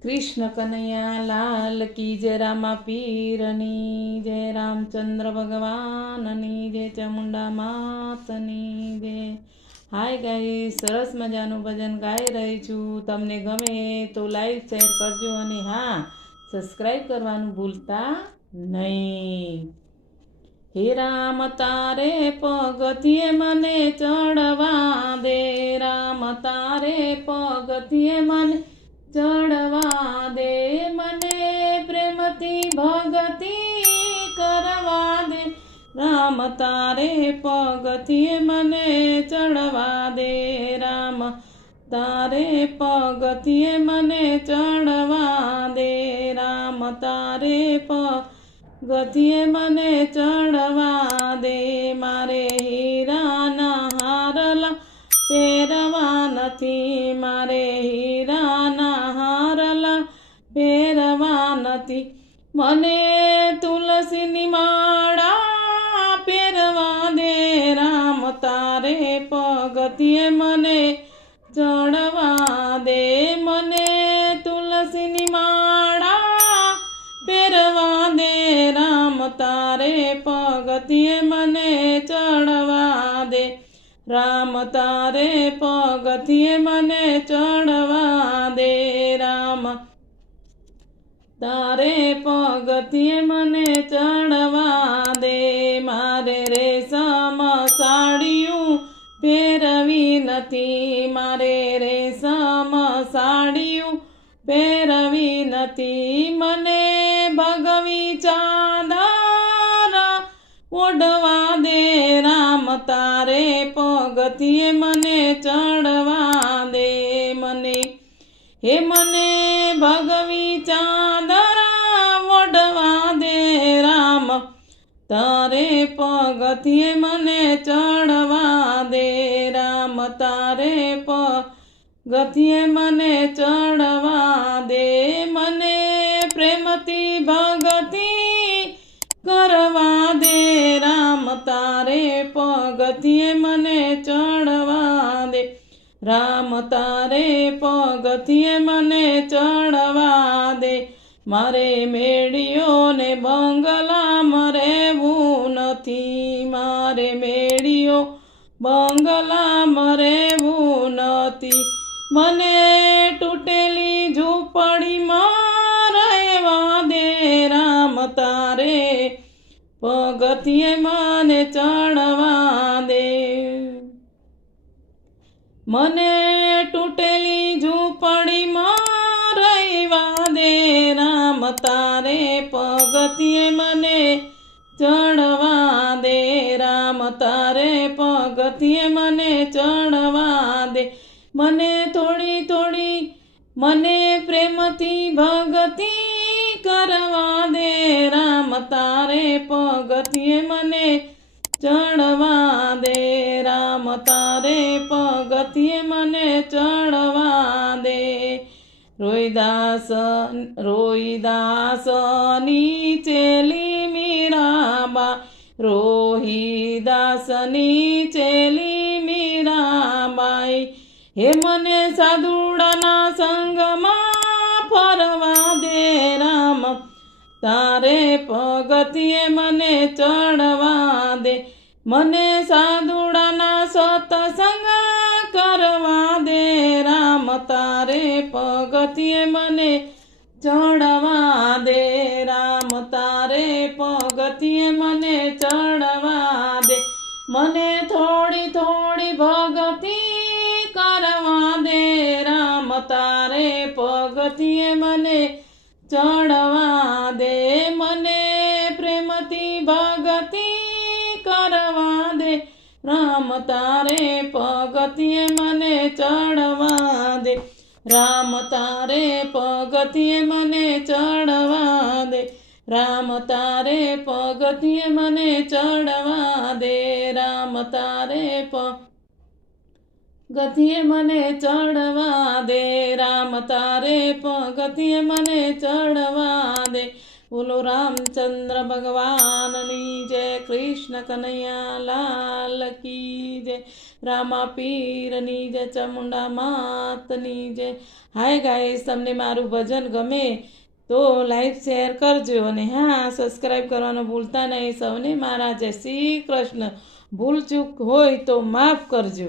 કૃષ્ણ કનૈયા લાલ કી જય રામા પીરની જય રામચંદ્ર ભગવાનની જય ચામુંડા માતની જય હાય ગાઈ સરસ મજાનું ભજન ગાઈ રહી છું તમને ગમે તો લાઈક શેર કરજો અને હા સબસ્ક્રાઈબ કરવાનું ભૂલતા નહીં હે રામ તારે પગથિયે મને ચડવા દે રામ તારે પગથિયે મને ચડવા દે મને પ્રેમથી ભગતિ કરવા દે. રામ તારે પગથી મને ચડવા દે, રામ તારે પગથી મને ચડવા દે, રામ તારે પગથિયે મને ચડવા દે. મારે હીરાના હારલા પહેરવા નથી, મારે હીરાના મને તુલસીની માળા પહેરવા દે રામ તારે પગથિયે મને ચડવા દે મને તુલસીની માળા પહેરવા દે રામ તારે પગથિયે મને ચડવા દે રામ તારે પગથિયે મને મારે રેશમ સાડીયું પહેરવી નથી. મારે રેશમ સાડીયું પહેરવી નથી. મને ભગવી ચાદર ઓઢવા દે રામ, તારે પગથીએ મને ચડવા દે. મને, હે મને ભગવી ચાદર તારે પગથિયે મને ચડવા દે રામ તારે પગથિયે મને ચડવા દે મને પ્રેમથી ભગતિ કરવા દે રામ તારે પગથિયે મને ચડવા દે રામ તારે પગથિયે મને ચડવા દે મારે મેળીઓને બંગલામાં બંગલામાં રહેવું નથી. મને તૂટેલી ઝૂંપડીમાં રહેવા દે રામ તારે. પગથિયે મને ચડવા દે. મને તૂટેલી ઝૂંપડીમાં રહેવા દે રામ તારે. પગથિયે મને ચડવા મને ચડવા દે. મને થોડી થોડી મને પ્રેમથી ભગતિ કરવા દે. રામ તારે પગથિયે મને ચડવા દે. રામ તારે પગથિયે મને ચણવા દે. રોહિદાસ રોહિદાસ નીચેલી મીરાબા. રોહિદાસ નીચે હે મને સાધુડાના સંગમાં ફરવા દે રામ. તારે પગથિયે મને ચડવા દે. મને સાધુડાના સતસંગ કરવા દે રામ. તારે પગથિયે મને ચડવા દે રામ. તારે પગથિયે મને ચડવા દે. મને થોડી થોડી ભગતિ તારે પગથિયે મને ચડવા દે મને પ્રેમથી ભગતિ કરવા દે રામ તારે પગથિયે મને ચડવા દે રામ તારે પગથિયે મને ચડવા દે રામ તારે પગથિયે મને ચડવા દે રામ તારે પ ગતિએ મને ચડવા દે, રામ તારે પગથિયે મને ચડવા દે. બોલો રામચંદ્ર ભગવાનની જય, કૃષ્ણ કનૈયા લાલ કી જય. રામા પીરની જય, ચમુંડા માતની જય. હાય ગાઈસ, તમને મારું ભજન ગમે તો લાઈક, શેર કરજો અને હા, સબસ્ક્રાઈબ કરવાનું ભૂલતા નહીં. સૌને મારા જય શ્રી કૃષ્ણ. ભૂલ ચૂક હોય તો માફ કરજો.